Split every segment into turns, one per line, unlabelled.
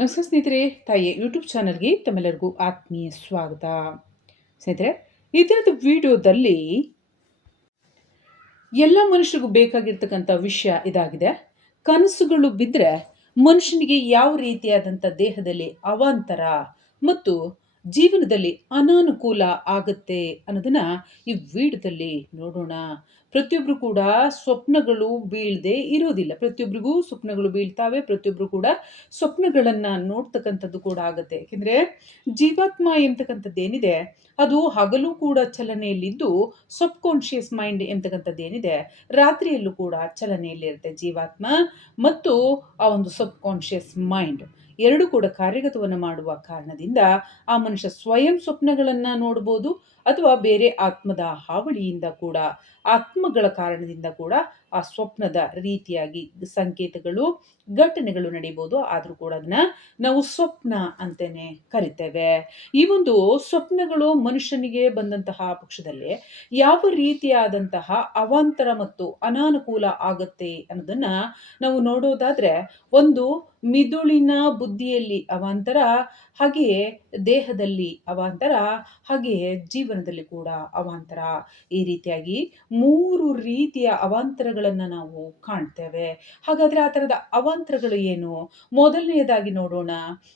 ನಮಸ್ಕಾರ ಸ್ನೇಹಿತರೆ, ತಾಯಿಯ ಯೂಟ್ಯೂಬ್ ಚಾನಲ್ಗೆ ತಮ್ಮೆಲ್ಲರಿಗೂ ಆತ್ಮೀಯ ಸ್ವಾಗತ. ಸ್ನೇಹಿತರೆ, ಈ ದಿನದ ವಿಡಿಯೋದಲ್ಲಿ ಎಲ್ಲ ಮನುಷ್ಯರಿಗೂ ಬೇಕಾಗಿರ್ತಕ್ಕಂಥ ವಿಷಯ ಇದಾಗಿದೆ. ಕನಸುಗಳು ಬಿದ್ದರೆ ಮನುಷ್ಯನಿಗೆ ಯಾವ ರೀತಿಯಾದಂಥ ದೇಹದಲ್ಲಿ ಅವಾಂತರ ಮತ್ತು ಜೀವನದಲ್ಲಿ ಅನಾನುಕೂಲ ಆಗುತ್ತೆ ಅನ್ನೋದನ್ನ ಈ ವೀಡದಲ್ಲಿ ನೋಡೋಣ. ಪ್ರತಿಯೊಬ್ಬರು ಕೂಡ ಸ್ವಪ್ನಗಳು ಬೀಳದೆ ಇರೋದಿಲ್ಲ. ಪ್ರತಿಯೊಬ್ಬರಿಗೂ ಸ್ವಪ್ನಗಳು ಬೀಳ್ತಾವೆ ಪ್ರತಿಯೊಬ್ಬರು ಕೂಡ ಸ್ವಪ್ನಗಳನ್ನು ನೋಡ್ತಕ್ಕಂಥದ್ದು ಕೂಡ ಆಗುತ್ತೆ. ಏಕೆಂದರೆ ಜೀವಾತ್ಮ ಎಂತಕ್ಕಂಥದ್ದು ಏನಿದೆ, ಅದು ಹಗಲು ಕೂಡ ಚಲನೆಯಲ್ಲಿದ್ದು ಸಬ್ ಕಾನ್ಷಿಯಸ್ ಮೈಂಡ್ ಎಂತಕ್ಕಂಥದ್ದು ಏನಿದೆ, ರಾತ್ರಿಯಲ್ಲೂ ಕೂಡ ಚಲನೆಯಲ್ಲಿರುತ್ತೆ ಜೀವಾತ್ಮ ಮತ್ತು ಆ ಒಂದು ಸಬ್ ಕಾನ್ಷಿಯಸ್ ಮೈಂಡ್. ಎರಡು ಕೂಡ ಕಾರ್ಯಗತವನ್ನು ಮಾಡುವ ಕಾರಣದಿಂದ ಆ ಮನುಷ್ಯ ಸ್ವಯಂ ಸ್ವಪ್ನಗಳನ್ನು ನೋಡ್ಬೋದು ಅಥವಾ ಬೇರೆ ಆತ್ಮದ ಹಾವಳಿಯಿಂದ ಕೂಡ, ಆತ್ಮಗಳ ಕಾರಣದಿಂದ ಕೂಡ ಆ ಸ್ವಪ್ನದ ರೀತಿಯಾಗಿ ಸಂಕೇತಗಳು, ಘಟನೆಗಳು ನಡೆಯಬಹುದು ಆದರೂ ಕೂಡ ಅದನ್ನ ನಾವು ಸ್ವಪ್ನ ಅಂತಲೇ ಕರಿತೇವೆ. ಈ ಒಂದು ಸ್ವಪ್ನಗಳು ಮನುಷ್ಯನಿಗೆ ಬಂದಂತಹ ಪಕ್ಷದಲ್ಲಿ ಯಾವ ರೀತಿಯಾದಂತಹ ಅವಾಂತರ ಮತ್ತು ಅನಾನುಕೂಲ ಆಗುತ್ತೆ ಅನ್ನೋದನ್ನ ನಾವು ನೋಡೋದಾದ್ರೆ ಒಂದು ಮಿದುಳಿನ ಬುದ್ಧಿಯಲ್ಲಿ ಅವಾಂತರ, ಹಾಗೆಯೇ ದೇಹದಲ್ಲಿ ಅವಾಂತರ, ಹಾಗೆಯೇ ಜೀವನದಲ್ಲಿ ಕೂಡ ಅವಾಂತರ. ಈ ರೀತಿಯಾಗಿ ಮೂರು ರೀತಿಯ ಅವಾಂತರಗಳನ್ನು ನಾವು ಕಾಣ್ತೇವೆ. ಹಾಗಾದರೆ ಆ ಥರದ ಅವಾಂತರಗಳು ಏನು? ಮೊದಲನೆಯದಾಗಿ ನೋಡೋಣ.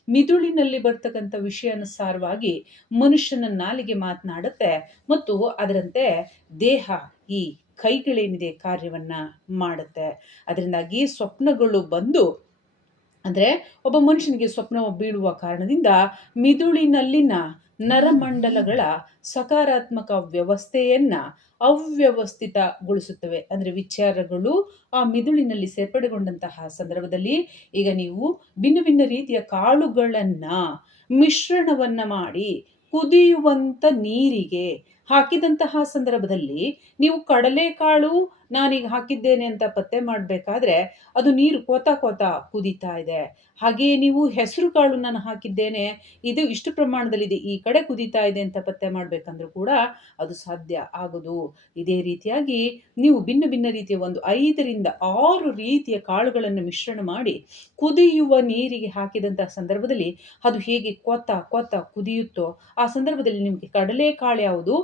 ಮಿದುಳಿನಲ್ಲಿ ಬರ್ತಕ್ಕಂಥ ವಿಷಯಾನುಸಾರವಾಗಿ ಮನುಷ್ಯನ ನಾಲಿಗೆ ಮಾತನಾಡುತ್ತೆ ಮತ್ತು ಅದರಂತೆ ದೇಹ ಈ ಕೈಗಳೇನಿದೆ ಕಾರ್ಯವನ್ನ ಮಾಡುತ್ತೆ. ಅದರಿಂದಾಗಿ ಸ್ವಪ್ನಗಳು ಬಂದು ಅಂದರೆ ಒಬ್ಬ ಮನುಷ್ಯನಿಗೆ ಸ್ವಪ್ನ ಬೀಳುವ ಕಾರಣದಿಂದ ಮಿದುಳಿನಲ್ಲಿನ ನರಮಂಡಲಗಳ ಸಕಾರಾತ್ಮಕ ವ್ಯವಸ್ಥೆಯನ್ನ ಅವ್ಯವಸ್ಥಿತಗೊಳಿಸುತ್ತವೆ. ಅಂದರೆ ವಿಚಾರಗಳು ಆ ಮಿದುಳಿನಲ್ಲಿ ಸೇರ್ಪಡೆಗೊಂಡಂತಹ ಸಂದರ್ಭದಲ್ಲಿ ಈಗ ನೀವು ಭಿನ್ನ ಭಿನ್ನ ರೀತಿಯ ಕಾಳುಗಳನ್ನು ಮಿಶ್ರಣವನ್ನ ಮಾಡಿ ಕುದಿಯುವಂತ ನೀರಿಗೆ ಹಾಕಿದಂತಹ ಸಂದರ್ಭದಲ್ಲಿ ನೀವು ಕಡಲೆಕಾಳು ನಾನೀಗ ಹಾಕಿದ್ದೇನೆ ಅಂತ ಪತ್ತೆ ಮಾಡಬೇಕಾದ್ರೆ ಅದು ನೀರು ಕೋತ ಕೋತ ಕುದೀತಾ ಇದೆ. ಹಾಗೆಯೇ ನೀವು ಹೆಸರು ಕಾಳು ನಾನು ಹಾಕಿದ್ದೇನೆ, ಇದು ಇಷ್ಟು ಪ್ರಮಾಣದಲ್ಲಿದೆ, ಈ ಕಡೆ ಕುದೀತಾ ಇದೆ ಅಂತ ಪತ್ತೆ ಮಾಡಬೇಕಂದ್ರೂ ಕೂಡ ಅದು ಸಾಧ್ಯ ಆಗೋದು. ಇದೇ ರೀತಿಯಾಗಿ ನೀವು ಭಿನ್ನ ಭಿನ್ನ ರೀತಿಯ ಒಂದು ಐದರಿಂದ ಆರು ರೀತಿಯ ಕಾಳುಗಳನ್ನು ಮಿಶ್ರಣ ಮಾಡಿ ಕುದಿಯುವ ನೀರಿಗೆ ಹಾಕಿದಂಥ ಸಂದರ್ಭದಲ್ಲಿ ಅದು ಹೇಗೆ ಕೊತ್ತ ಕೊತ್ತ ಕುದಿಯುತ್ತೋ ಆ ಸಂದರ್ಭದಲ್ಲಿ ನಿಮಗೆ ಕಡಲೆಕಾಳು ಯಾವುದು?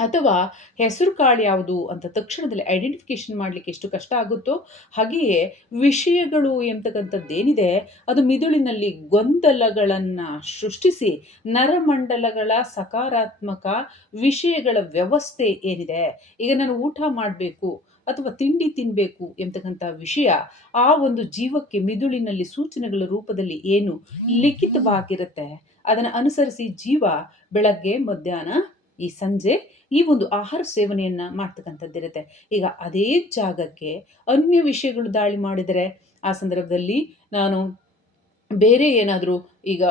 ಅಥವಾ ಹೆಸರು ಕಾಳು ಯಾವುದು ಅಂತ ತಕ್ಷಣದಲ್ಲಿ ಐಡೆಂಟಿಫಿಕೇಶನ್ ಮಾಡಲಿಕ್ಕೆ ಎಷ್ಟು ಕಷ್ಟ ಆಗುತ್ತೋ ಹಾಗೆಯೇ ವಿಷಯಗಳು ಎಂತಕ್ಕಂಥದ್ದೇನಿದೆ ಅದು ಮಿದುಳಿನಲ್ಲಿ ಗೊಂದಲಗಳನ್ನು ಸೃಷ್ಟಿಸಿ ನರಮಂಡಲಗಳ ಸಕಾರಾತ್ಮಕ ವಿಷಯಗಳ ವ್ಯವಸ್ಥೆ ಏನಿದೆ, ಈಗ ನಾನು ಊಟ ಮಾಡಬೇಕು ಅಥವಾ ತಿಂಡಿ ತಿನ್ನಬೇಕು ಎಂತಕ್ಕಂಥ ವಿಷಯ ಆ ಒಂದು ಜೀವಕ್ಕೆ ಮಿದುಳಿನಲ್ಲಿ ಸೂಚನೆಗಳ ರೂಪದಲ್ಲಿ ಏನು ಲಿಖಿತವಾಗಿರುತ್ತೆ, ಅದನ್ನು ಅನುಸರಿಸಿ ಜೀವ ಬೆಳಗ್ಗೆ, ಮಧ್ಯಾಹ್ನ ಈ ಸಂಜೆ ಈ ಒಂದು ಆಹಾರ ಸೇವನೆಯನ್ನು ಮಾಡ್ತಕ್ಕಂಥದ್ದಿರುತ್ತೆ. ಈಗ ಅದೇ ಜಾಗಕ್ಕೆ ಅನ್ಯ ವಿಷಯಗಳು ದಾಳಿ ಮಾಡಿದರೆ ಆ ಸಂದರ್ಭದಲ್ಲಿ ನಾನು ಬೇರೆ ಏನಾದರೂ ಈಗ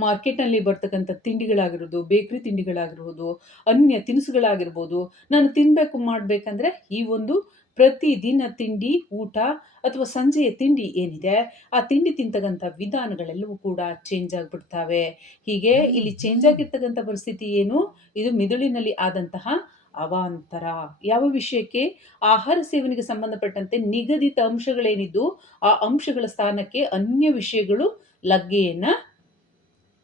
ಮಾರ್ಕೆಟ್ನಲ್ಲಿ ಬರ್ತಕ್ಕಂಥ ತಿಂಡಿಗಳಾಗಿರೋದು ಬೇಕ್ರಿ ತಿಂಡಿಗಳಾಗಿರ್ಬೋದು ಅನ್ಯ ತಿನಿಸುಗಳಾಗಿರ್ಬೋದು ನಾನು ತಿನ್ನಬೇಕು ಮಾಡಬೇಕಂದ್ರೆ ಈ ಒಂದು ಪ್ರತಿದಿನ ತಿಂಡಿ ಊಟ ಅಥವಾ ಸಂಜೆಯ ತಿಂಡಿ ಏನಿದೆ ಆ ತಿಂಡಿ ತಿಂತಕ್ಕಂಥ ವಿಧಾನಗಳೆಲ್ಲವೂ ಕೂಡ ಚೇಂಜ್ ಆಗಿಬಿಡ್ತಾವೆ. ಹೀಗೆ ಇಲ್ಲಿ ಚೇಂಜ್ ಆಗಿರ್ತಕ್ಕಂಥ ಪರಿಸ್ಥಿತಿ ಏನು? ಇದು ಮಿದುಳಿನಲ್ಲಿ ಆದಂತಹ ಅವಾಂತರ. ಯಾವ ವಿಷಯಕ್ಕೆ? ಆಹಾರ ಸೇವನೆಗೆ ಸಂಬಂಧಪಟ್ಟಂತೆ ನಿಗದಿತ ಅಂಶಗಳೇನಿದ್ದು ಆ ಅಂಶಗಳ ಸ್ಥಾನಕ್ಕೆ ಅನ್ಯ ವಿಷಯಗಳು ಲಗ್ಗೆಯನ್ನು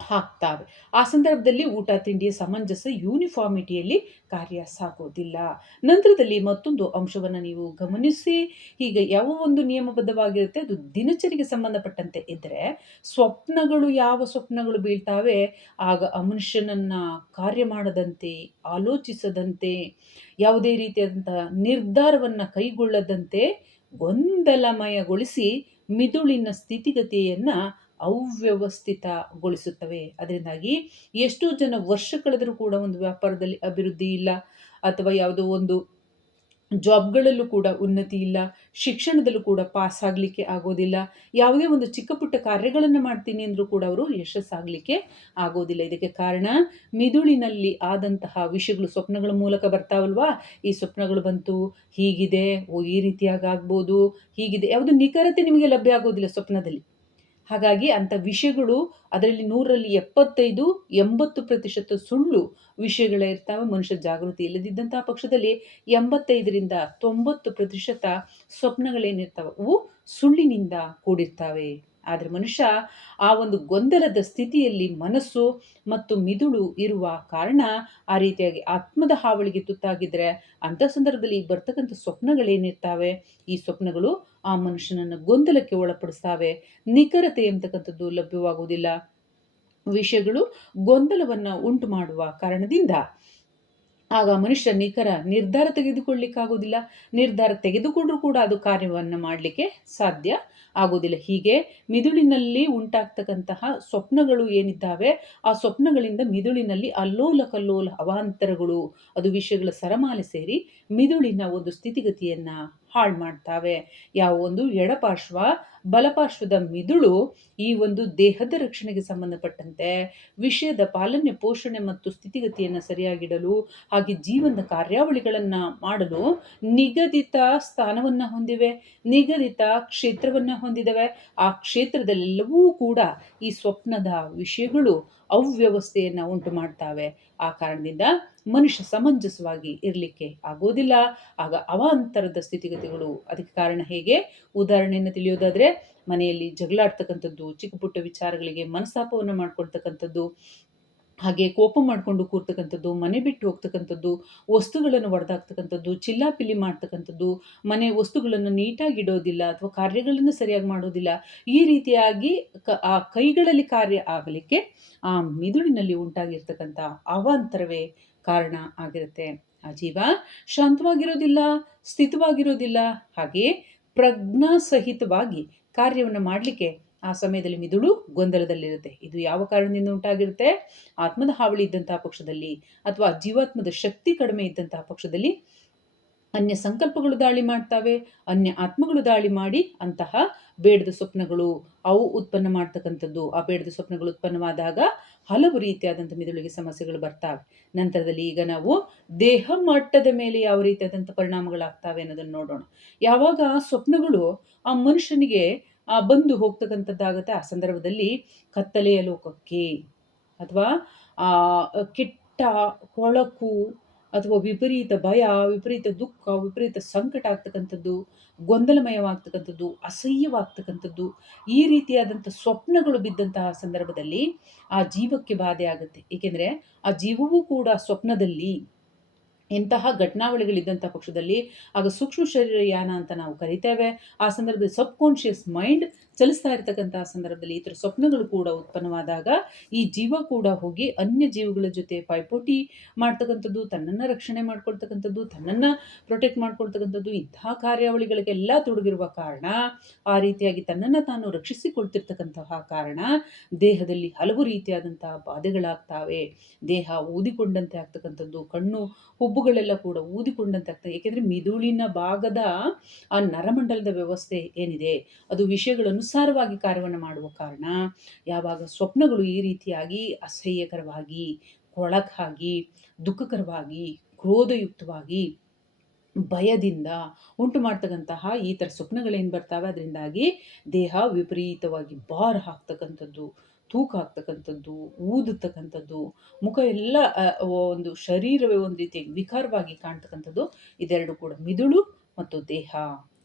ಹಾಕ್ತಾವೆ ಆ ಸಂದರ್ಭದಲ್ಲಿ ಊಟ ತಿಂಡಿಯ ಸಮಂಜಸ ಯೂನಿಫಾರ್ಮಿಟಿಯಲ್ಲಿ ಕಾರ್ಯ ಸಾಗೋದಿಲ್ಲ ನಂತರದಲ್ಲಿ ಮತ್ತೊಂದು ಅಂಶವನ್ನು ನೀವು ಗಮನಿಸಿ. ಹೀಗೆ ಯಾವ ಒಂದು ನಿಯಮಬದ್ಧವಾಗಿರುತ್ತೆ, ಅದು ದಿನಚರಿಗೆ ಸಂಬಂಧಪಟ್ಟಂತೆ ಇದ್ದರೆ ಸ್ವಪ್ನಗಳು ಯಾವ ಸ್ವಪ್ನಗಳು ಬೀಳ್ತಾವೆ, ಆಗ ಆ ಮನುಷ್ಯನನ್ನು ಕಾರ್ಯ ಮಾಡದಂತೆ, ಆಲೋಚಿಸದಂತೆ, ಯಾವುದೇ ರೀತಿಯಾದಂಥ ನಿರ್ಧಾರವನ್ನು ಕೈಗೊಳ್ಳದಂತೆ ಗೊಂದಲಮಯಗೊಳಿಸಿ ಮಿದುಳಿನ ಸ್ಥಿತಿಗತಿಯನ್ನು ಅವ್ಯವಸ್ಥಿತಗೊಳಿಸುತ್ತವೆ. ಅದರಿಂದಾಗಿ ಎಷ್ಟೋ ಜನ ವರ್ಷ ಕಳೆದರೂ ಕೂಡ ಒಂದು ವ್ಯಾಪಾರದಲ್ಲಿ ಅಭಿವೃದ್ಧಿ ಇಲ್ಲ, ಅಥವಾ ಯಾವುದೋ ಒಂದು ಜಾಬ್ಗಳಲ್ಲೂ ಕೂಡ ಉನ್ನತಿ ಇಲ್ಲ, ಶಿಕ್ಷಣದಲ್ಲೂ ಕೂಡ ಪಾಸ್ ಆಗಲಿಕ್ಕೆ ಆಗೋದಿಲ್ಲ, ಯಾವುದೇ ಒಂದು ಚಿಕ್ಕ ಪುಟ್ಟ ಕಾರ್ಯಗಳನ್ನು ಮಾಡ್ತೀನಿ ಅಂದರೂ ಕೂಡ ಅವರು ಯಶಸ್ಸಾಗಲಿಕ್ಕೆ ಆಗೋದಿಲ್ಲ. ಇದಕ್ಕೆ ಕಾರಣ ಮಿದುಳಿನಲ್ಲಿ ಆದಂತಹ ವಿಷಯಗಳು ಸ್ವಪ್ನಗಳ ಮೂಲಕ ಬರ್ತಾವಲ್ವಾ? ಈ ಸ್ವಪ್ನಗಳು ಬಂತು, ಹೀಗಿದೆ, ಓ, ಈ ರೀತಿಯಾಗಿ ಆಗ್ಬೋದು, ಹೀಗಿದೆ, ಯಾವುದು ನಿಖರತೆ ನಿಮಗೆ ಲಭ್ಯ ಆಗೋದಿಲ್ಲ ಸ್ವಪ್ನದಲ್ಲಿ. ಹಾಗಾಗಿ ಅಂಥ ವಿಷಯಗಳು ಅದರಲ್ಲಿ ನೂರಲ್ಲಿ ಎಪ್ಪತ್ತೈದು, ಎಂಬತ್ತು ಪ್ರತಿಶತ ಸುಳ್ಳು ವಿಷಯಗಳೇ ಇರ್ತಾವೆ. ಮನುಷ್ಯ ಜಾಗೃತಿ ಇಲ್ಲದಿದ್ದಂತಹ ಪಕ್ಷದಲ್ಲಿ ಎಂಬತ್ತೈದರಿಂದ ತೊಂಬತ್ತು ಪ್ರತಿಶತ ಸ್ವಪ್ನಗಳೇನಿರ್ತಾವೆ, ಅವು ಸುಳ್ಳಿನಿಂದ ಕೂಡಿರ್ತಾವೆ. ಆದರೆ ಮನುಷ್ಯ ಆ ಒಂದು ಗೊಂದಲದ ಸ್ಥಿತಿಯಲ್ಲಿ ಮನಸ್ಸು ಮತ್ತು ಮಿದುಳು ಇರುವ ಕಾರಣ ಆ ರೀತಿಯಾಗಿ ಆತ್ಮದ ಹಾವಳಿಗೆ ತುತ್ತಾಗಿದ್ರೆ ಅಂಥ ಸಂದರ್ಭದಲ್ಲಿ ಬರ್ತಕ್ಕಂಥ ಸ್ವಪ್ನಗಳೇನಿರ್ತಾವೆ ಈ ಸ್ವಪ್ನಗಳು ಆ ಮನುಷ್ಯನನ್ನು ಗೊಂದಲಕ್ಕೆ ಒಳಪಡಿಸ್ತಾವೆ. ನಿಖರತೆ ಎಂಬತಕ್ಕಂಥದ್ದು ಲಭ್ಯವಾಗುವುದಿಲ್ಲ. ವಿಷಯಗಳು ಗೊಂದಲವನ್ನು ಉಂಟು ಮಾಡುವ ಕಾರಣದಿಂದ ಆಗ ಮನುಷ್ಯ ನಿಖರ ನಿರ್ಧಾರ ತೆಗೆದುಕೊಳ್ಳಿಕ್ಕಾಗೋದಿಲ್ಲ ನಿರ್ಧಾರ ತೆಗೆದುಕೊಂಡರೂ ಕೂಡ ಅದು ಕಾರ್ಯವನ್ನು ಮಾಡಲಿಕ್ಕೆ ಸಾಧ್ಯ ಆಗೋದಿಲ್ಲ ಹೀಗೆ ಮಿದುಳಿನಲ್ಲಿ ಉಂಟಾಗ್ತಕ್ಕಂತಹ ಸ್ವಪ್ನಗಳು ಏನಿದ್ದಾವೆ, ಆ ಸ್ವಪ್ನಗಳಿಂದ ಮಿದುಳಿನಲ್ಲಿ ಅಲ್ಲೋಲ ಕಲ್ಲೋಲ ಅವಾಂತರಗಳು, ಅದು ವಿಷಯಗಳ ಸರಮಾಲೆ ಸೇರಿ ಮಿದುಳಿನ ಒಂದು ಸ್ಥಿತಿಗತಿಯನ್ನ ಹಾಳು ಮಾಡ್ತಾವೆ. ಯಾವ ಒಂದು ಎಡಪಾರ್ಶ್ವ, ಬಲಪಾರ್ಶ್ವದ ಮಿದುಳು ಈ ಒಂದು ದೇಹದ ರಕ್ಷಣೆಗೆ ಸಂಬಂಧಪಟ್ಟಂತೆ ವಿಷಯದ ಪಾಲನೆ, ಪೋಷಣೆ ಮತ್ತು ಸ್ಥಿತಿಗತಿಯನ್ನು ಸರಿಯಾಗಿಡಲು ಹಾಗೆ ಜೀವನದ ಕಾರ್ಯಾವಳಿಗಳನ್ನು ಮಾಡಲು ನಿಗದಿತ ಸ್ಥಾನವನ್ನು ಹೊಂದಿವೆ. ನಿಗದಿತ ಕ್ಷೇತ್ರವನ್ನು ಹೊಂದಿದವೆ. ಆ ಕ್ಷೇತ್ರದಲ್ಲೆಲ್ಲವೂ ಕೂಡ ಈ ಸ್ವಪ್ನದ ವಿಷಯಗಳು ಅವ್ಯವಸ್ಥೆಯನ್ನು ಉಂಟು ಮಾಡ್ತಾವೆ ಆ ಕಾರಣದಿಂದ ಮನುಷ್ಯ ಸಮಂಜಸವಾಗಿ ಇರಲಿಕ್ಕೆ ಆಗೋದಿಲ್ಲ ಆಗ ಅವಾಂತರದ ಸ್ಥಿತಿಗತಿಗಳು ಅದಕ್ಕೆ ಕಾರಣ ಹೇಗೆ? ಉದಾಹರಣೆಯನ್ನು ತಿಳಿಯೋದಾದ್ರೆ, ಮನೆಯಲ್ಲಿ ಜಗಳಾಡ್ತಕ್ಕಂಥದ್ದು, ಚಿಕ್ಕ ಪುಟ್ಟ ವಿಚಾರಗಳಿಗೆ ಮನಸ್ತಾಪವನ್ನು ಮಾಡ್ಕೊಳ್ತಕ್ಕಂಥದ್ದು ಹಾಗೆ ಕೋಪ ಮಾಡಿಕೊಂಡು ಕೂರ್ತಕ್ಕಂಥದ್ದು, ಮನೆ ಬಿಟ್ಟು ಹೋಗ್ತಕ್ಕಂಥದ್ದು, ವಸ್ತುಗಳನ್ನು ಒಡೆದಾಕ್ತಕ್ಕಂಥದ್ದು ಚಿಲ್ಲಾಪಿಲ್ಲಿ ಮಾಡ್ತಕ್ಕಂಥದ್ದು, ಮನೆ ವಸ್ತುಗಳನ್ನು ನೀಟಾಗಿ ಇಡೋದಿಲ್ಲ ಅಥವಾ ಕಾರ್ಯಗಳನ್ನು ಸರಿಯಾಗಿ ಮಾಡೋದಿಲ್ಲ, ಈ ರೀತಿಯಾಗಿ ಕ, ಆ ಕೈಗಳಲ್ಲಿ ಕಾರ್ಯ ಆಗಲಿಕ್ಕೆ ಆ ಮಿದುಳಿನಲ್ಲಿ ಉಂಟಾಗಿರ್ತಕ್ಕಂಥ ಅವಾಂತರವೇ ಕಾರಣ ಆಗಿರುತ್ತೆ. ಆ ಜೀವ ಶಾಂತವಾಗಿರೋದಿಲ್ಲ, ಸ್ಥಿತವಾಗಿರೋದಿಲ್ಲ ಹಾಗೆ ಪ್ರಜ್ಞಾಸಹಿತವಾಗಿ ಕಾರ್ಯವನ್ನು ಮಾಡಲಿಕ್ಕೆ ಆ ಸಮಯದಲ್ಲಿ ಮಿದುಳು ಗೊಂದಲದಲ್ಲಿರುತ್ತೆ. ಇದು ಯಾವ ಕಾರಣದಿಂದ ಉಂಟಾಗಿರುತ್ತೆ? ಆತ್ಮದ ಹಾವಳಿ ಇದ್ದಂತಹ ಪಕ್ಷದಲ್ಲಿ ಅಥವಾ ಜೀವಾತ್ಮದ ಶಕ್ತಿ ಕಡಿಮೆ ಇದ್ದಂತಹ ಪಕ್ಷದಲ್ಲಿ ಅನ್ಯ ಸಂಕಲ್ಪಗಳು ದಾಳಿ ಮಾಡ್ತವೆ, ಅನ್ಯ ಆತ್ಮಗಳು ದಾಳಿ ಮಾಡಿ ಅಂತಹ ಬೇಡದ ಸ್ವಪ್ನಗಳು ಅವು ಉತ್ಪನ್ನ ಮಾಡ್ತಕ್ಕಂಥದ್ದು. ಆ ಬೇಡದ ಸ್ವಪ್ನಗಳು ಉತ್ಪನ್ನವಾದಾಗ ಹಲವು ರೀತಿಯಾದಂಥ ಮಿದುಳಿಗೆ ಸಮಸ್ಯೆಗಳು ಬರ್ತಾವೆ. ನಂತರದಲ್ಲಿ ಈಗ ನಾವು ದೇಹ ಮಟ್ಟದ ಮೇಲೆ ಯಾವ ರೀತಿಯಾದಂಥ ಪರಿಣಾಮಗಳಾಗ್ತವೆ ಅನ್ನೋದನ್ನು ನೋಡೋಣ. ಯಾವಾಗ ಸ್ವಪ್ನಗಳು ಆ ಮನುಷ್ಯನಿಗೆ ಬಂದು ಹೋಗ್ತಕ್ಕಂಥದ್ದಾಗುತ್ತೆ ಆ ಸಂದರ್ಭದಲ್ಲಿ ಕತ್ತಲೆಯ ಲೋಕಕ್ಕೆ ಅಥವಾ ಆ ಕೆಟ್ಟ ಕೊಳಕು ಅಥವಾ ವಿಪರೀತ ಭಯ, ವಿಪರೀತ ದುಃಖ, ವಿಪರೀತ ಸಂಕಟ ಆಗ್ತಕ್ಕಂಥದ್ದು, ಗೊಂದಲಮಯವಾಗ್ತಕ್ಕಂಥದ್ದು, ಅಸಹ್ಯವಾಗ್ತಕ್ಕಂಥದ್ದು, ಈ ರೀತಿಯಾದಂಥ ಸ್ವಪ್ನಗಳು ಬಿದ್ದಂತಹ ಸಂದರ್ಭದಲ್ಲಿ ಆ ಜೀವಕ್ಕೆ ಬಾಧೆ ಆಗುತ್ತೆ ಏಕೆಂದರೆ ಆ ಜೀವವೂ ಕೂಡ ಸ್ವಪ್ನದಲ್ಲಿ ಇಂತಹ ಘಟನಾವಳಿಗಳಿದ್ದಂಥ ಪಕ್ಷದಲ್ಲಿ ಆಗ ಸೂಕ್ಷ್ಮ ಶರೀರ ಯಾನ ಅಂತ ನಾವು ಕರಿತೇವೆ. ಆ ಸಂದರ್ಭದಲ್ಲಿ ಸಬ್ ಕಾನ್ಷಿಯಸ್ ಮೈಂಡ್ ಚಲಿಸ್ತಾ ಇರತಕ್ಕಂತಹ ಸಂದರ್ಭದಲ್ಲಿ ಈ ಸ್ವಪ್ನಗಳು ಕೂಡ ಉತ್ಪನ್ನವಾದಾಗ ಈ ಜೀವ ಕೂಡ ಹೋಗಿ ಅನ್ಯ ಜೀವಗಳ ಜೊತೆ ಪೈಪೋಟಿ ಮಾಡ್ತಕ್ಕಂಥದ್ದು, ತನ್ನನ್ನು ರಕ್ಷಣೆ ಮಾಡ್ಕೊಳ್ತಕ್ಕಂಥದ್ದು, ತನ್ನನ್ನು ಪ್ರೊಟೆಕ್ಟ್ ಮಾಡ್ಕೊಳ್ತಕ್ಕಂಥದ್ದು, ಇಂತಹ ಕಾರ್ಯಾವಳಿಗಳಿಗೆಲ್ಲ ತೊಡಗಿರುವ ಕಾರಣ, ಆ ರೀತಿಯಾಗಿ ತನ್ನನ್ನು ತಾನು ರಕ್ಷಿಸಿಕೊಳ್ತಿರ್ತಕ್ಕಂತಹ ಕಾರಣ ದೇಹದಲ್ಲಿ ಹಲವು ರೀತಿಯಾದಂತಹ ಬಾಧೆಗಳಾಗ್ತಾವೆ. ದೇಹ ಊದಿಕೊಂಡಂತೆ ಆಗ್ತಕ್ಕಂಥದ್ದು, ಕಣ್ಣು ಹುಬ್ಬುಗಳೆಲ್ಲ ಕೂಡ ಊದಿಕೊಂಡಂತೆ ಆಗ್ತದೆ ಏಕೆಂದರೆ ಮಿದುಳಿನ ಭಾಗದ ಆ ನರಮಂಡಲದ ವ್ಯವಸ್ಥೆ ಏನಿದೆ, ಅದು ವಿಷಯಗಳನ್ನು ಅನುಸಾರವಾಗಿ ಕಾರ್ಯವನ್ನು ಮಾಡುವ ಕಾರಣ ಯಾವಾಗ ಸ್ವಪ್ನಗಳು ಈ ರೀತಿಯಾಗಿ ಅಸಹ್ಯಕರವಾಗಿ, ಕೊಳಕಾಗಿ, ದುಃಖಕರವಾಗಿ, ಕ್ರೋಧಯುಕ್ತವಾಗಿ, ಭಯದಿಂದ ಉಂಟು ಮಾಡ್ತಕ್ಕಂತಹ ಈ ಥರ ಸ್ವಪ್ನಗಳೇನು ಬರ್ತಾವೆ? ಅದರಿಂದಾಗಿ ದೇಹ ವಿಪರೀತವಾಗಿ ಬಾರ್ ಹಾಕ್ತಕ್ಕಂಥದ್ದು, ತೂಕ ಆಗ್ತಕ್ಕಂಥದ್ದು ಊದತಕ್ಕಂಥದ್ದು ಮುಖ ಎಲ್ಲ ಒಂದು ಶರೀರವೇ ಒಂದು ರೀತಿಯಾಗಿ ವಿಕಾರವಾಗಿ ಕಾಣ್ತಕ್ಕಂಥದ್ದು, ಇದೆರಡು ಕೂಡ ಮಿದುಳು ಮತ್ತು ದೇಹ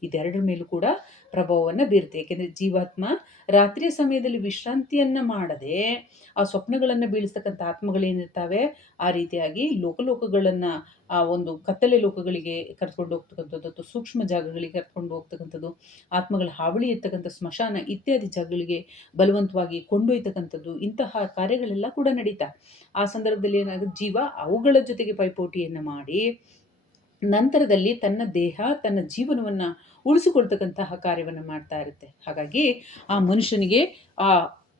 ಇದೆರಡರ ಮೇಲೂ ಕೂಡ ಪ್ರಭಾವವನ್ನು ಬೀರುತ್ತೆ. ಏಕೆಂದರೆ ಜೀವಾತ್ಮ ರಾತ್ರಿಯ ಸಮಯದಲ್ಲಿ ವಿಶ್ರಾಂತಿಯನ್ನು ಮಾಡದೆ ಆ ಸ್ವಪ್ನಗಳನ್ನು ಬೀಳಿಸ್ತಕ್ಕಂಥ ಆತ್ಮಗಳೇನಿರ್ತಾವೆ ಆ ರೀತಿಯಾಗಿ ಲೋಕಲೋಕಗಳನ್ನು, ಆ ಒಂದು ಕತ್ತಲೆ ಲೋಕಗಳಿಗೆ ಕರ್ಕೊಂಡು ಹೋಗ್ತಕ್ಕಂಥದ್ದು ಅಥವಾ ಸೂಕ್ಷ್ಮ ಜಾಗಗಳಿಗೆ ಕರ್ಕೊಂಡು ಹೋಗ್ತಕ್ಕಂಥದ್ದು, ಆತ್ಮಗಳ ಹಾವಳಿ ಇರ್ತಕ್ಕಂಥ ಸ್ಮಶಾನ ಇತ್ಯಾದಿ ಜಾಗಗಳಿಗೆ ಬಲವಂತವಾಗಿ ಕೊಂಡೊಯ್ತಕ್ಕಂಥದ್ದು, ಇಂತಹ ಕಾರ್ಯಗಳೆಲ್ಲ ಕೂಡ ನಡೀತಾ. ಆ ಸಂದರ್ಭದಲ್ಲಿ ಏನಾಗುತ್ತೆ, ಜೀವ ಅವುಗಳ ಜೊತೆಗೆ ಪೈಪೋಟಿಯನ್ನು ಮಾಡಿ ನಂತರದಲ್ಲಿ ತನ್ನ ದೇಹ, ತನ್ನ ಜೀವನವನ್ನು ಉಳಿಸಿಕೊಳ್ತಕ್ಕಂತಹ ಕಾರ್ಯವನ್ನು ಮಾಡ್ತಾ ಇರುತ್ತೆ. ಹಾಗಾಗಿ ಆ ಮನುಷ್ಯನಿಗೆ ಆ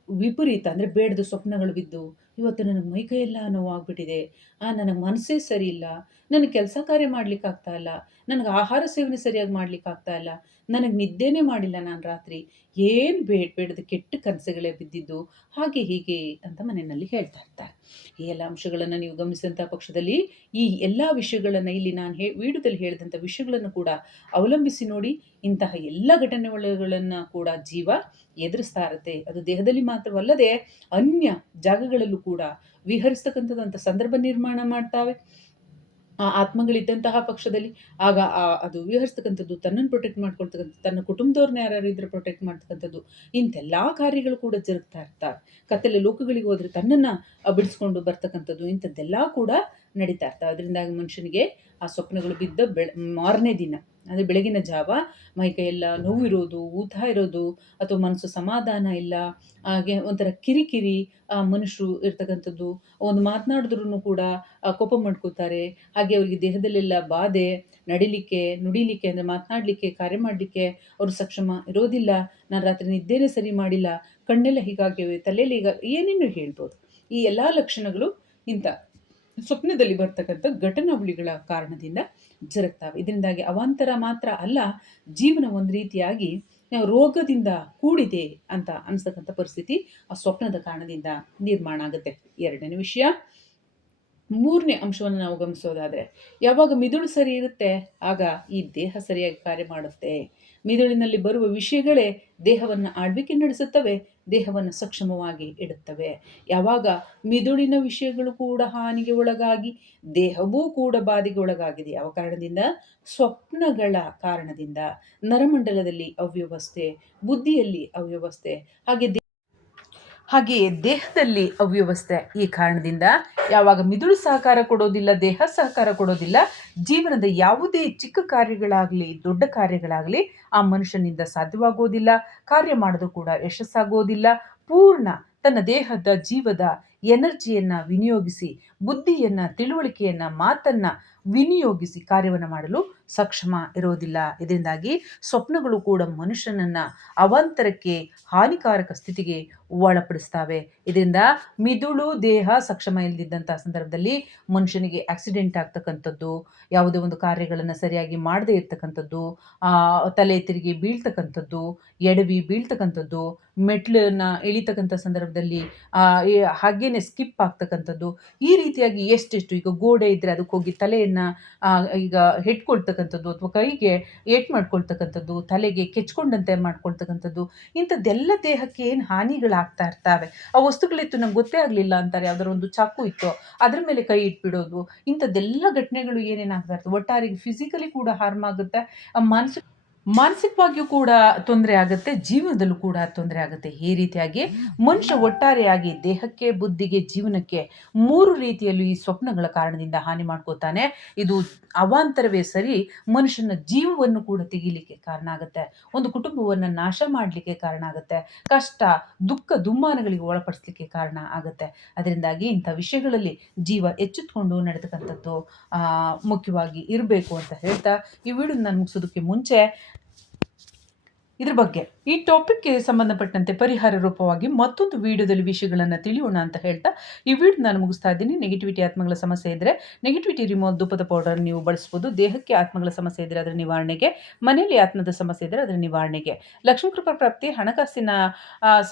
ವಿಪರೀತ ಅಂದರೆ ಬೇಡದ ಸ್ವಪ್ನಗಳು ಬಿದ್ದು ಇವತ್ತು ನನಗೆ ಮೈಕೈಯೆಲ್ಲ ನೋವಾಗ್ಬಿಟ್ಟಿದೆ. ಆ ನನಗೆ ಮನಸ್ಸೇ ಸರಿ ಇಲ್ಲ. ನನಗೆ ಕೆಲಸ ಕಾರ್ಯ ಮಾಡಲಿಕ್ಕಾಗ್ತಾ ಇಲ್ಲ. ನನಗೆ ಆಹಾರ ಸೇವನೆ ಸರಿಯಾಗಿ ಮಾಡಲಿಕ್ಕಾಗ್ತಾ ಇಲ್ಲ. ನನಗೆ ನಿದ್ದೆನೇ ಮಾಡಿಲ್ಲ ನಾನು ರಾತ್ರಿ. ಏನು ಬೇಡ ಬೇಡದ ಕೆಟ್ಟ ಕನಸುಗಳೇ ಬಿದ್ದಿದ್ದು. ಹಾಗೆ ಹೀಗೆ ಅಂತ ಮನೆಯಲ್ಲಿ ಹೇಳ್ತಾ ಇರ್ತಾರೆ. ಈ ಎಲ್ಲ ಅಂಶಗಳನ್ನು ನೀವು ಗಮನಿಸಿದಂಥ ಪಕ್ಷದಲ್ಲಿ ಈ ಎಲ್ಲ ವಿಷಯಗಳನ್ನು ಇಲ್ಲಿ ನಾನು ಹೇ, ವಿಡಿಯೋದಲ್ಲಿ ಹೇಳಿದಂಥ ವಿಷಯಗಳನ್ನು ಕೂಡ ಅವಲಂಬಿಸಿ ನೋಡಿ ಇಂತಹ ಎಲ್ಲ ಘಟನೆಗಳನ್ನು ಕೂಡ ಜೀವ ಎದುರಿಸ್ತಾ ಇರುತ್ತೆ ಅದು ದೇಹದಲ್ಲಿ ಮಾತ್ರವಲ್ಲದೆ ಅನ್ಯ ಜಾಗಗಳಲ್ಲೂ ಕೂಡ ವಿಹರಿಸ್ತಕ್ಕಂಥದ್ದಂಥ ಸಂದರ್ಭ ನಿರ್ಮಾಣ ಮಾಡ್ತಾವೆ. ಆ ಆತ್ಮಗಳಿದ್ದಂತಹ ಪಕ್ಷದಲ್ಲಿ ಆಗ ಆ ಅದು ವಿಹರಿಸ್ತಕ್ಕಂಥದ್ದು ತನ್ನನ್ನು ಪ್ರೊಟೆಕ್ಟ್ ಮಾಡ್ಕೊಳ್ತಕ್ಕಂಥ ತನ್ನ ಕುಟುಂಬದವ್ರನ್ನ ಯಾರು ಇದ್ರೆ ಪ್ರೊಟೆಕ್ಟ್ ಮಾಡ್ತಕ್ಕಂಥದ್ದು ಇಂಥೆಲ್ಲ ಕಾರ್ಯಗಳು ಕೂಡ ಜರುಗ್ತಾ ಇರ್ತಾರೆ ಕತ್ತಲೆ ಲೋಕಗಳಿಗೆ ಹೋದರೆ ತನ್ನನ್ನು ಬಿಡಿಸ್ಕೊಂಡು ಬರ್ತಕ್ಕಂಥದ್ದು ಇಂಥದ್ದೆಲ್ಲ ಕೂಡ ನಡೀತಾ ಇರ್ತವೆ ಅದರಿಂದಾಗಿ ಮನುಷ್ಯನಿಗೆ ಆ ಸ್ವಪ್ನಗಳು ಬಿದ್ದ ಬೆಳ ಮಾರನೇ ದಿನ. ಅಂದರೆ ಬೆಳಗಿನ ಜಾವ ಮೈಕೈಯೆಲ್ಲ ನೋವಿರೋದು, ಊತ ಇರೋದು ಅಥವಾ ಮನಸ್ಸು ಸಮಾಧಾನ ಇಲ್ಲ, ಹಾಗೆ ಒಂಥರ ಕಿರಿಕಿರಿ ಆ ಮನುಷ್ಯರು ಇರ್ತಕ್ಕಂಥದ್ದು, ಒಂದು ಮಾತನಾಡಿದ್ರೂ ಕೂಡ ಕೋಪ ಮಾಡ್ಕೋತಾರೆ. ಹಾಗೆ ಅವರಿಗೆ ದೇಹದಲ್ಲೆಲ್ಲ ಬಾಧೆ, ನಡಿಲಿಕ್ಕೆ, ನುಡಿಲಿಕ್ಕೆ ಅಂದರೆ ಮಾತನಾಡಲಿಕ್ಕೆ, ಕಾರ್ಯ ಮಾಡಲಿಕ್ಕೆ ಅವರು ಸಕ್ಷಮ ಇರೋದಿಲ್ಲ, ನಾನು ರಾತ್ರಿ ನಿದ್ದೆನೇ ಸರಿ ಮಾಡಿಲ್ಲ, ಕಣ್ಣೆಲ್ಲ ಹೀಗಾಗಿವೆ ತಲೆಯಲ್ಲಿ ಈಗ ಏನೇನು ಹೇಳ್ಬೋದು. ಈ ಎಲ್ಲ ಲಕ್ಷಣಗಳು ಇಂಥ. ಸ್ವಪ್ನದಲ್ಲಿ ಬರ್ತಕ್ಕಂಥ ಘಟನಾವಳಿಗಳ ಕಾರಣದಿಂದ ಜರುಗ್ತಾವೆ. ಇದರಿಂದಾಗಿ ಅವಾಂತರ ಮಾತ್ರ ಅಲ್ಲ, ಜೀವನ ಒಂದು ರೀತಿಯಾಗಿ ರೋಗದಿಂದ ಕೂಡಿದೆ ಅಂತ ಅನಿಸ್ತಕ್ಕಂಥ ಪರಿಸ್ಥಿತಿ ಆ ಸ್ವಪ್ನದ ಕಾರಣದಿಂದ ನಿರ್ಮಾಣ ಆಗುತ್ತೆ. ಎರಡನೇ ವಿಷಯ, ಮೂರನೇ ಅಂಶವನ್ನು ನಾವು ಗಮನಿಸೋದಾದರೆ, ಯಾವಾಗ ಮಿದುಳು ಸರಿ ಇರುತ್ತೆ, ಆಗ ಈ ದೇಹ ಸರಿಯಾಗಿ ಕಾರ್ಯ ಮಾಡುತ್ತೆ. ಮಿದುಳಿನಲ್ಲಿ ಬರುವ ವಿಷಯಗಳೇ ದೇಹವನ್ನು ಆಳ್ವಿಕೆ ನಡೆಸುತ್ತವೆ ದೇಹವನ್ನು ಸಕ್ಷಮವಾಗಿ ಇಡುತ್ತವೆ. ಯಾವಾಗ ಮಿದುಳಿನ ವಿಷಯಗಳು ಕೂಡ ಹಾನಿಗೆ ಒಳಗಾಗಿ, ದೇಹವೂ ಕೂಡ ಬಾಧೆಗೆ ಒಳಗಾಗಿದೆ. ಯಾವ ಕಾರಣದಿಂದ? ಸ್ವಪ್ನಗಳ ಕಾರಣದಿಂದ. ನರಮಂಡಲದಲ್ಲಿ ಅವ್ಯವಸ್ಥೆ, ಬುದ್ಧಿಯಲ್ಲಿ ಅವ್ಯವಸ್ಥೆ, ಹಾಗೆ ಹಾಗೆಯೇ ದೇಹದಲ್ಲಿ ಅವ್ಯವಸ್ಥೆ. ಈ ಕಾರಣದಿಂದ ಯಾವಾಗ ಮಿದುಳು ಸಹಕಾರ ಕೊಡೋದಿಲ್ಲ, ದೇಹ ಸಹಕಾರ ಕೊಡೋದಿಲ್ಲ, ಜೀವನದ ಯಾವುದೇ ಚಿಕ್ಕ ಕಾರ್ಯಗಳಾಗಲಿ, ದೊಡ್ಡ ಕಾರ್ಯಗಳಾಗಲಿ ಆ ಮನುಷ್ಯನಿಂದ ಸಾಧ್ಯವಾಗೋದಿಲ್ಲ, ಕಾರ್ಯ ಮಾಡೋದು ಕೂಡ ಯಶಸ್ಸಾಗೋದಿಲ್ಲ. ಪೂರ್ಣ ತನ್ನ ದೇಹದ, ಜೀವದ ಎನರ್ಜಿಯನ್ನು ವಿನಿಯೋಗಿಸಿ, ಬುದ್ಧಿಯನ್ನು, ತಿಳುವಳಿಕೆಯನ್ನು, ಮಾತನ್ನು ವಿನಿಯೋಗಿಸಿ ಕಾರ್ಯವನ್ನು ಮಾಡಲು ಸಕ್ಷಮ ಇರೋದಿಲ್ಲ. ಇದರಿಂದಾಗಿ ಸ್ವಪ್ನಗಳು ಕೂಡ ಮನುಷ್ಯನನ್ನು ಅವಾಂತರಕ್ಕೆ ಹಾನಿಕಾರಕ ಸ್ಥಿತಿಗೆ ಒಳಪಡಿಸ್ತವೆ. ಇದರಿಂದ ಮಿದುಳು ದೇಹ ಸಕ್ಷಮ ಇಲ್ಲದಿದ್ದಂಥ ಸಂದರ್ಭದಲ್ಲಿ ಮನುಷ್ಯನಿಗೆ ಆಕ್ಸಿಡೆಂಟ್ ಆಗ್ತಕ್ಕಂಥದ್ದು, ಯಾವುದೇ ಒಂದು ಕಾರ್ಯಗಳನ್ನು ಸರಿಯಾಗಿ ಮಾಡದೇ ಇರ್ತಕ್ಕಂಥದ್ದು ತಲೆ ತಿರುಗಿ ಬೀಳ್ತಕ್ಕಂಥದ್ದು, ಎಡವಿ ಬೀಳ್ತಕ್ಕಂಥದ್ದು ಮೆಟ್ಲನ್ನು ಇಳಿತಕ್ಕಂಥ ಸಂದರ್ಭದಲ್ಲಿ ಹಾಗೇನೆ ಸ್ಕಿಪ್ ಆಗ್ತಕ್ಕಂಥದ್ದು. ಈ ರೀತಿಯಾಗಿ ಎಷ್ಟೆಷ್ಟು ಈಗ ಗೋಡೆ ಇದ್ದರೆ ಅದಕ್ಕೆ ಹೋಗಿ ತಲೆಯನ್ನು ಈಗ ಹೆಟ್ಕೊಳ್ತಕ್ಕಂಥದ್ದು ಅಥವಾ ಕೈಗೆ ಏಟ್ ಮಾಡ್ಕೊಳ್ತಕ್ಕಂಥದ್ದು, ತಲೆಗೆ ಕೆಚ್ಕೊಂಡಂತೆ ಮಾಡ್ಕೊಳ್ತಕ್ಕಂಥದ್ದು, ಇಂಥದ್ದೆಲ್ಲ ದೇಹಕ್ಕೆ ಏನು ಹಾನಿಗಳಾಗ್ತಾ ಇರ್ತವೆ? ಆ ವಸ್ತುಗಳಿತ್ತು ನಮ್ಗೆ ಗೊತ್ತೇ ಆಗಲಿಲ್ಲ ಅಂತಾರೆ. ಯಾವ್ದಾರ ಒಂದು ಚಾಕು ಇತ್ತು, ಅದ್ರ ಮೇಲೆ ಕೈ ಇಟ್ಬಿಡೋದು, ಇಂಥದ್ದೆಲ್ಲ ಘಟನೆಗಳು ಏನೇನಾಗ್ತಾ ಇರ್ತವೆ? ಒಟ್ಟಾರೆ ಫಿಸಿಕಲಿ ಕೂಡ ಹಾರ್ಮ್ ಆಗುತ್ತೆ. ಮಾನಸಿಕ ಮಾನಸಿಕವಾಗಿಯೂ ಕೂಡ ತೊಂದರೆ ಆಗುತ್ತೆ, ಜೀವನದಲ್ಲೂ ಕೂಡ ತೊಂದರೆ ಆಗುತ್ತೆ. ಈ ರೀತಿಯಾಗಿ ಮನುಷ್ಯ ಒಟ್ಟಾರೆಯಾಗಿ ದೇಹಕ್ಕೆ, ಬುದ್ಧಿಗೆ, ಜೀವನಕ್ಕೆ ಮೂರು ರೀತಿಯಲ್ಲೂ ಈ ಸ್ವಪ್ನಗಳ ಕಾರಣದಿಂದ ಹಾನಿ ಮಾಡ್ಕೋತಾನೆ. ಇದು ಅವಾಂತರವೇ ಸರಿ, ಮನುಷ್ಯನ ಜೀವವನ್ನು ಕೂಡ ತೆಗೀಲಿಕ್ಕೆ ಕಾರಣ ಆಗುತ್ತೆ. ಒಂದು ಕುಟುಂಬವನ್ನು ನಾಶ ಮಾಡಲಿಕ್ಕೆ ಕಾರಣ ಆಗುತ್ತೆ. ಕಷ್ಟ, ದುಃಖ, ದುಮ್ಮಾನಗಳಿಗೆ ಒಳಪಡಿಸ್ಲಿಕ್ಕೆ ಕಾರಣ ಆಗುತ್ತೆ. ಅದರಿಂದಾಗಿ ಇಂಥ ವಿಷಯಗಳಲ್ಲಿ ಜೀವ ಎಚ್ಚೆತ್ಕೊಂಡು ನಡೆತಕ್ಕಂಥದ್ದು ಮುಖ್ಯವಾಗಿ ಇರಬೇಕು ಅಂತ ಹೇಳ್ತಾ ಈ ವಿಡಿಯೋ ನಾನು ಮುಗಿಸೋದಕ್ಕೆ ಮುಂಚೆ ಇದ್ರ ಬಗ್ಗೆ. ಈ ಟಾಪಿಕ್ಗೆ ಸಂಬಂಧಪಟ್ಟಂತೆ ಪರಿಹಾರ ರೂಪವಾಗಿ ಮತ್ತೊಂದು ವಿಡಿಯೋದಲ್ಲಿ ವಿಷಯಗಳನ್ನು ತಿಳಿಯೋಣ ಅಂತ ಹೇಳ್ತಾ ಈ ವಿಡಿಯೋ ನಾನು ಮುಗಿಸ್ತಾ ಇದ್ದೀನಿ. ನೆಗೆಟಿವಿಟಿ ಆತ್ಮಗಳ ಸಮಸ್ಯೆ ಇದ್ದರೆ ನೆಗೆಟಿವಿಟಿ ರಿಮೋಲ್ ಧೂಪದ ಪೌಡರ್ ನೀವು ಬಳಸ್ಬೋದು. ದೇಹಕ್ಕೆ ಆತ್ಮಗಳ ಸಮಸ್ಯೆ ಇದ್ದರೆ ಅದರ ನಿವಾರಣೆಗೆ, ಮನೆಯಲ್ಲಿ ಆತ್ಮದ ಸಮಸ್ಯೆ ಇದ್ದರೆ ಅದರ ನಿವಾರಣೆಗೆ, ಲಕ್ಷ್ಮೀ ಕೃಪಾ ಪ್ರಾಪ್ತಿ, ಹಣಕಾಸಿನ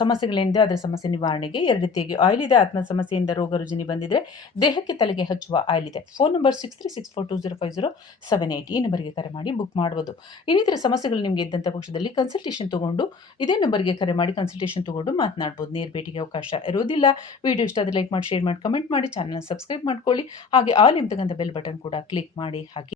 ಸಮಸ್ಯೆಗಳಿಂದ ಅದರ ಸಮಸ್ಯೆ ನಿವಾರಣೆಗೆ ಎರಡು ರೀತಿಯಾಗಿ ಆಯಿಲ್ ಇದೆ, ಆತ್ಮದ ಸಮಸ್ಯೆಯಿಂದ ರೋಗ ರುಜಿನಿ ಬಂದಿದ್ರೆ ದೇಹಕ್ಕೆ ತಲೆಗೆ ಹಚ್ಚುವ ಆಯಿಲ್ ಇದೆ. Phone number six three six four two zero five zero seven eight ಈ ನಂಬರ್ಗೆ ಕರೆ ಮಾಡಿ ಬುಕ್ ಮಾಡ್ಬೋದು. ಇನ್ನಿತರ ಸಮಸ್ಯೆಗಳು ನಿಮಗೆ ಇದ್ದಂಥ ಪಕ್ಷದಲ್ಲಿ ಕನ್ಸಲ್ಟೇಷನ್ ತಗೊಂಡು ಇದೇ ನಂಬರ್ಗೆ ಕರೆ ಮಾಡಿ ಕನ್ಸಲ್ಟೇಷನ್ ತಗೊಂಡು ಮಾತನಾಡ್ಬೋದು. ನೇರ ಭೇಟಿಗೆ ಅವಕಾಶ ಇರೋದಿಲ್ಲ. ವಿಡಿಯೋ ಇಷ್ಟ ಆದರೆ ಲೈಕ್ ಮಾಡಿ ಶೇರ್ ಮಾಡಿ ಕಮೆಂಟ್ ಮಾಡಿ ಚಾನಲ್ನ ಸಬ್ಸ್ಕ್ರೈಬ್ ಮಾಡ್ಕೊಳ್ಳಿ. ಹಾಗೆ ಆಲ್ ಎಂಬತಕ್ಕಂಥ ಬೆಲ್ ಬಟನ್ ಕೂಡ ಕ್ಲಿಕ್ ಮಾಡಿ ಹಾಕಿ